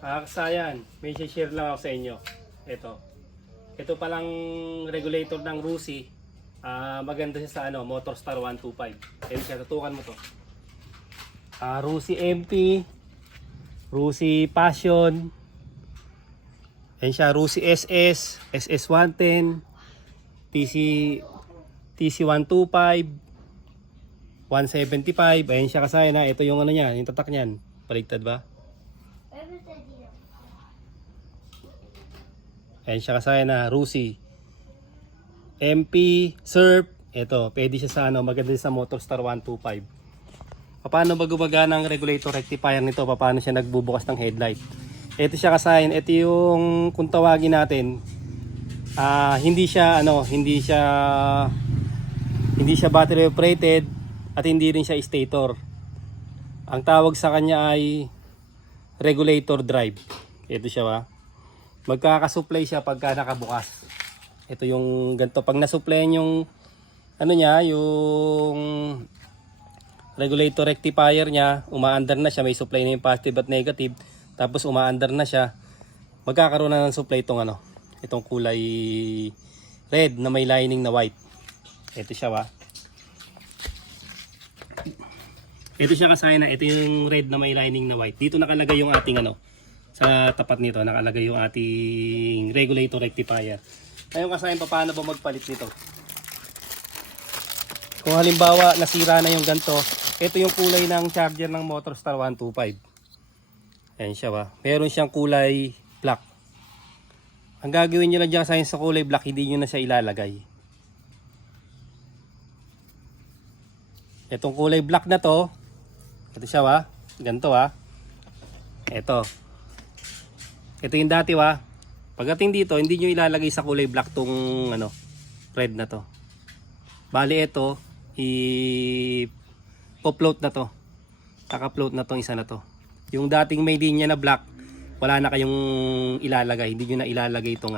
Kasayan, may share lang ako sa inyo. Ito. Ito palang regulator ng Rusi. Maganda siya sa Motorstar 125. Ayun siya, tutukan mo to. Rusi MP, Rusi Passion. Ayun siya, Rusi SS, SS110, TC TC125, 175. Ayun siya kasayan na. Ito yung niya, yung tatak niyan. Paligtad ba? Ayan siya kasaya na Rusi MP Surf. Ito, pwede siya sa maganda sa Motorstar 125. Paano ba gumagana ang regulator rectifier nito? Paano siya nagbubukas ng headlight? Ito siya kasaya. Ito yung kung tawagin natin, hindi siya battery operated at hindi rin siya stator. Ang tawag sa kanya ay regulator drive. Ito siya ba? Magkakasupply siya pagka nakabukas. Ito yung ganito. Pag nasupplyan yung yung regulator rectifier niya, umaandar na siya. May supply na yung positive at negative. Tapos umaandar na siya. Magkakaroon na ng supply itong kulay red na may lining na white. Ito siya ba? Ito siya kasaya na. Ito yung red na may lining na white. Dito nakalagay yung ating sa tapat nito nakalagay yung ating regulator rectifier. Ngayon kasayan, paano ba magpalit nito? Kung halimbawa nasira na yung ganto, ito yung kulay ng charger ng Motorstar 125. Ayan siya ba? Meron siyang kulay black. Ang gagawin nyo lang dyan kasayan sa kulay black, hindi nyo na siya ilalagay. Itong kulay black na to, ito siya ba? Ganto Ito yung dati Pagdating dito, hindi nyo ilalagay sa kulay black tong red na to. Bali ito, i-float na to. Kaka-float na tong isa na to. Yung dating may linya na black, wala na kayong ilalagay. Hindi nyo na ilalagay itong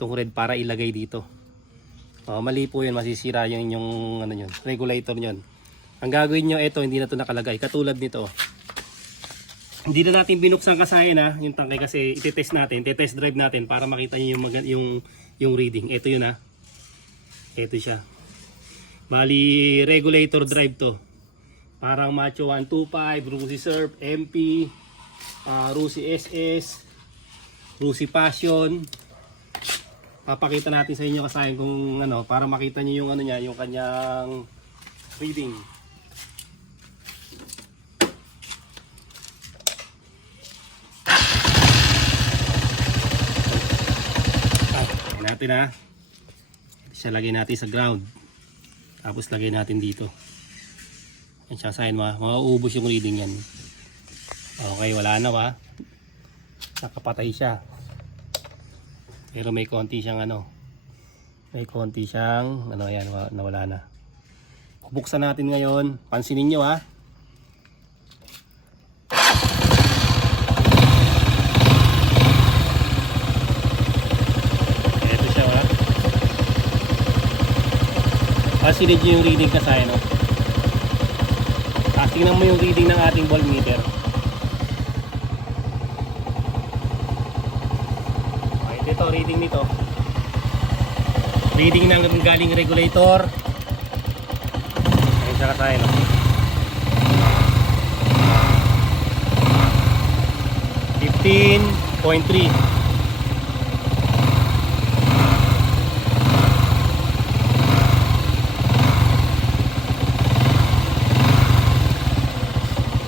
itong red para ilagay dito. Mali po yun, masisira yung inyong regulator nyon. Ang gagawin nyo, ito hindi na to nakalagay. Katulad nito. Hindi na natin binuksan kasayan yung tangke kasi ite-test natin, test drive natin para makita niyo yung reading. Ito yun Ito siya. Bali regulator drive to. Parang Macho 125, Rusi Surf, MP, Rusi SS, Rusi Passion. Papakita natin sa inyo kasayan kung para makita niyo yung niya, yung kanyang reading. Natin siya lagay natin sa ground, tapos lagay natin dito. Yan siya sign mauubos yung reading yan. Okay, wala na nakapatay siya, pero may konti siyang yan, nawala na. Buksan natin ngayon, pansinin nyo Pasinid nyo yung reading kasaya tingnan mo yung reading ng ating voltmeter. Okay, dito reading nito. Reading ng galing regulator. Ayun siya kasaya 15.3.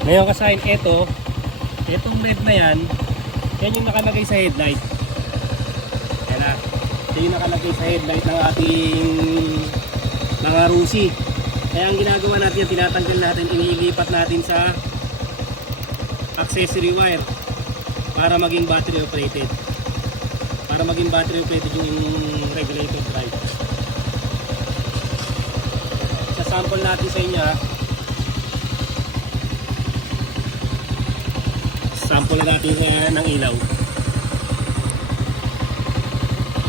Ngayon kasayin, itong red na yan yung nakalagay sa headlight. Yan ito yung nakalagay sa headlight ng ating mga Rusi. Kaya ang ginagawa natin yan, tinatanggal natin, iniilipat natin sa accessory wire para maging battery operated. Para maging battery operated yung regulator drive. Sa sample natin sa inyo sample natin ng ilaw.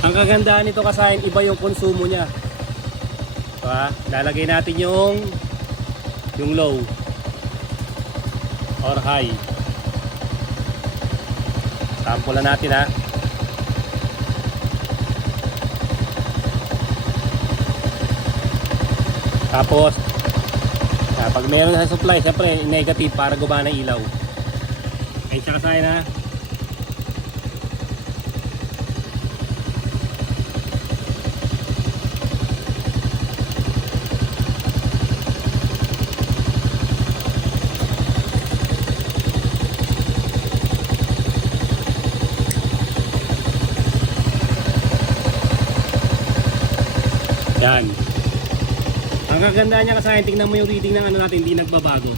Ang kagandahan nito kasayin, iba yung konsumo niya. Lalagay natin yung low or high. Sample na natin ha. Tapos pag meron na sa supply, siyempre negative para gumana ilaw. Ay siya kasaya na. Yan. Ang kaganda niya kasi tingnan mo yung reading ng ano natin, hindi nagbabago.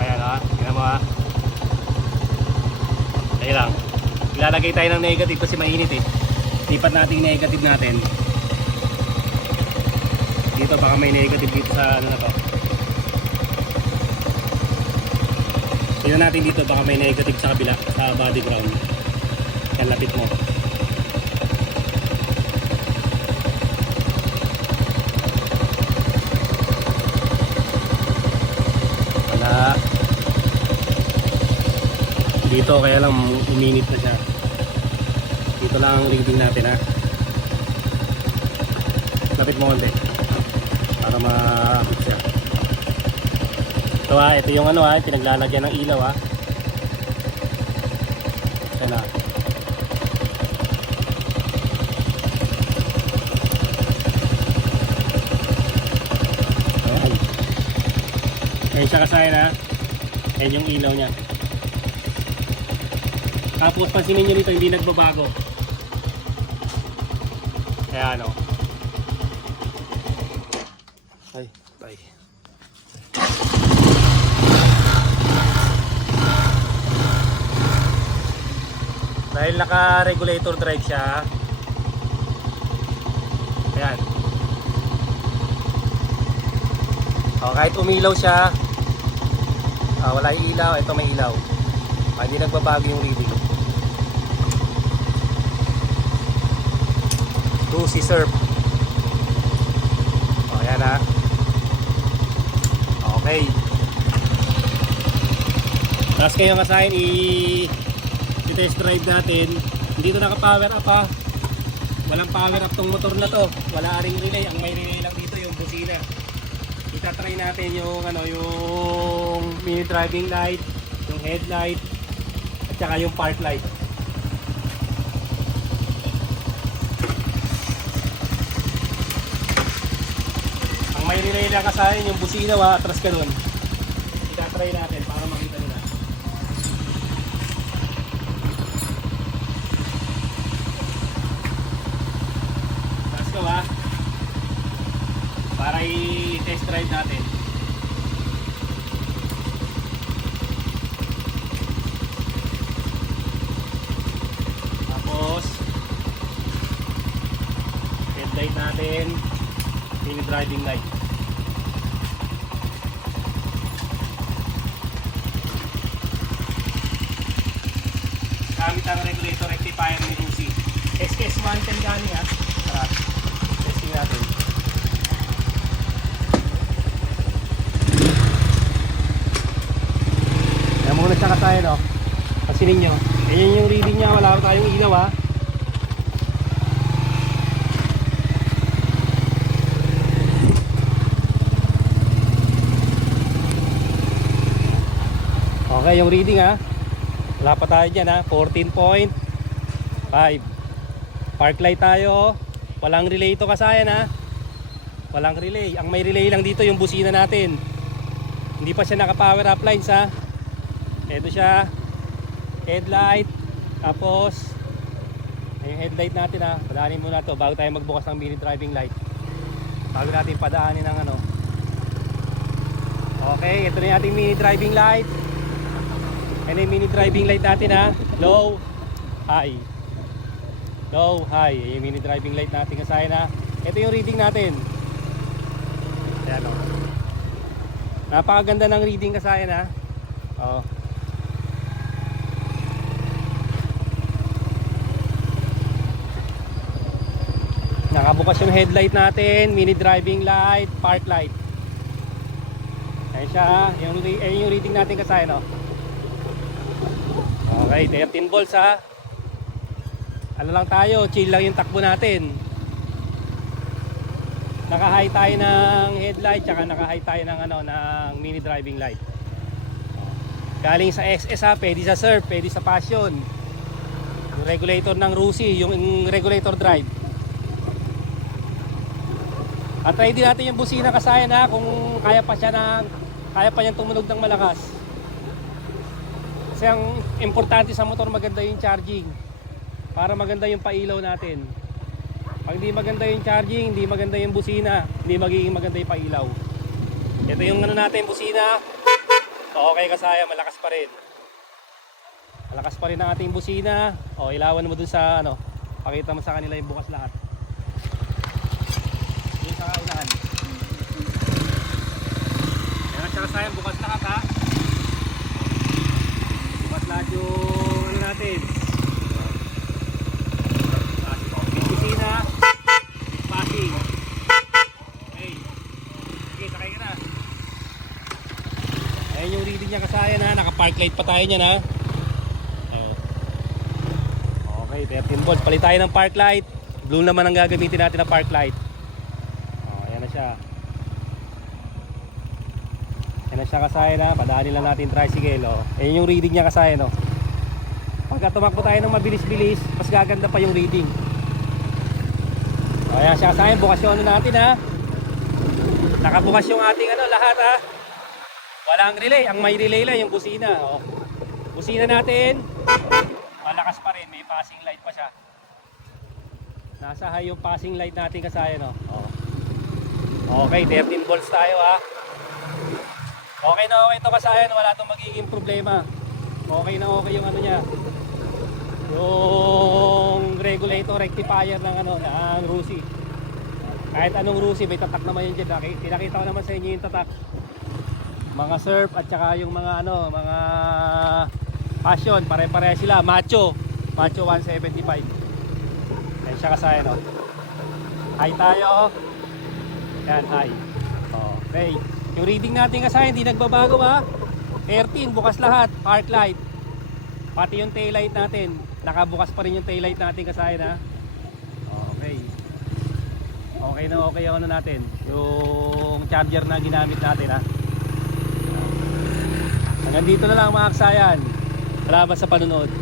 Ayan ha, tingnan mo ha. Ayan lang. Ilalagay tayo ng negative kasi mainit eh. Lipat natin yung negative natin. Dito baka may negative dito sa ano na to. Tingnan natin dito baka may negative sa kabila, sa body ground. Yan, lapit mo. Wala. Dito kaya lang uminit na siya. Dito lang ang reading natin ha. Lapit mo konti para ma-abot siya. Ito ha, ito yung ano ha, pinaglalagyan ng ilaw ha. Ito na. Ayan siya kasaya na. Ayan yung ilaw niya. Tapos pansinin nyo dito, hindi nagbabago. Kaya ano. Ay, tay. Dahil naka-regulator drive siya. Ayan. Kahit umilaw siya, wala yung ilaw, ito may ilaw. Hindi nagbabago yung reading. 2C surf. Ayan ha. Okay. Tapos kayo kasahin, i-test drive natin. Hindi ito naka-power up ha. Walang power up tong motor na to. Wala ring relay. Ang may relay lang dito yung busina. Itatry natin yung ano, yung mini driving light, yung headlight, at saka yung park light. Ang may relay lang kasahin yung busina wa, atras ka dun. Itatry natin para makita nila. Atras ka wa, para i-test drive natin. Tapos headlight natin, mini driving light. Gamit ang regulator rectifier ni Lucy. SKS 110 gani ha. Tara, testing natin. Ayan muna siya kasaya no. Pasinin nyo. Ayan yung reading niya. Wala pa tayong ilaw ha. Okay yung reading ha. Wala pa tayo dyan ha. 14.5. Park light tayo. Walang relay ito kasayan ha. Walang relay. Ang may relay lang dito yung busina natin. Hindi pa siya naka power up lines ha. Ito siya, headlight, tapos yung headlight natin ha, padaanin muna to bago tayo magbukas ng mini driving light, bago natin padaanin ng ano. Okay, ito na yung ating mini driving light. Ano yung mini driving light natin ha, low, high, low, high. Yung mini driving light natin kasahin ha. Ito yung reading natin. Ayan o, napakaganda ng reading kasahin ha. Nakabukas yung headlight natin, mini driving light, park light. Ayan siya ha. Ayan yung reading natin kasaya, no? Okay, 13 volts ha. Ano lang tayo, chill lang yung takbo natin. Naka-high tayo ng headlight, tsaka naka-high tayo ng, ng mini driving light. Galing sa XS ha, pwede sa Surf, pwede sa Passion. Yung regulator ng Rusi, yung regulator drive. At try din natin yung busina kasayan ha, kung kaya pa niyang tumunog ng malakas. Kasi ang importante sa motor, maganda yung charging. Para maganda yung pailaw natin. Pag hindi maganda yung charging, hindi maganda yung busina, hindi magiging maganda yung pailaw. Ito yung natin, busina. Okay kasaya, malakas pa rin. Malakas pa rin ang ating busina. O, ilawan mo dun sa pakita mo sa kanila yung bukas lahat. Yung sa kaunahan. Kaya siya kasaya, bukas lahat ha. Bukas lahat yung natin. Busina. Passing. Okay. Okay, sakay ka na. Ayan yung reading niya kasaya na. Naka-park light pa tayo niyan ha. Okay, 13 volts. Palit tayo ng park light. Blue naman ang gagamitin natin na park light. Ayan na siya. Ayan na siya kasaya na. Padaanin lang natin tricycle. Ayan yung reading niya kasaya no. Pagka tumakbo tayo ng mabilis-bilis, mas gaganda pa yung reading. Ayan siya kasaya. Bukas yung natin ha. Nakabukas yung ating lahat ha. Walang relay, ang may relay lang yung busina. Busina natin, malakas pa rin, may passing light pa siya. Nasa high yung passing light natin kasaya no. Okay, 13 volts tayo ha. Okay na okay ito kasaya, wala itong magiging problema. Okay na okay yung niya. Yung regulator rectifier ng ng Rusi. Kahit anong Rusi, may tatak naman yun dyan. Pinakita ko naman sa inyo yung tatak. Mga Surf at saka yung mga mga Passion, pare-pareha sila. Macho 175. Ayan siya kasaya no. High tayo. Yan, high. Okay. Yung reading natin kasaya hindi nagbabago ha. 13 bukas lahat, park light. Pati yung tail light natin, nakabukas pa rin yung tail light natin kasaya na. Okay. Okay na okay yung natin, yung charger na ginamit natin ha. Hanggang dito na lang mga kasayan. Salamat sa panonood.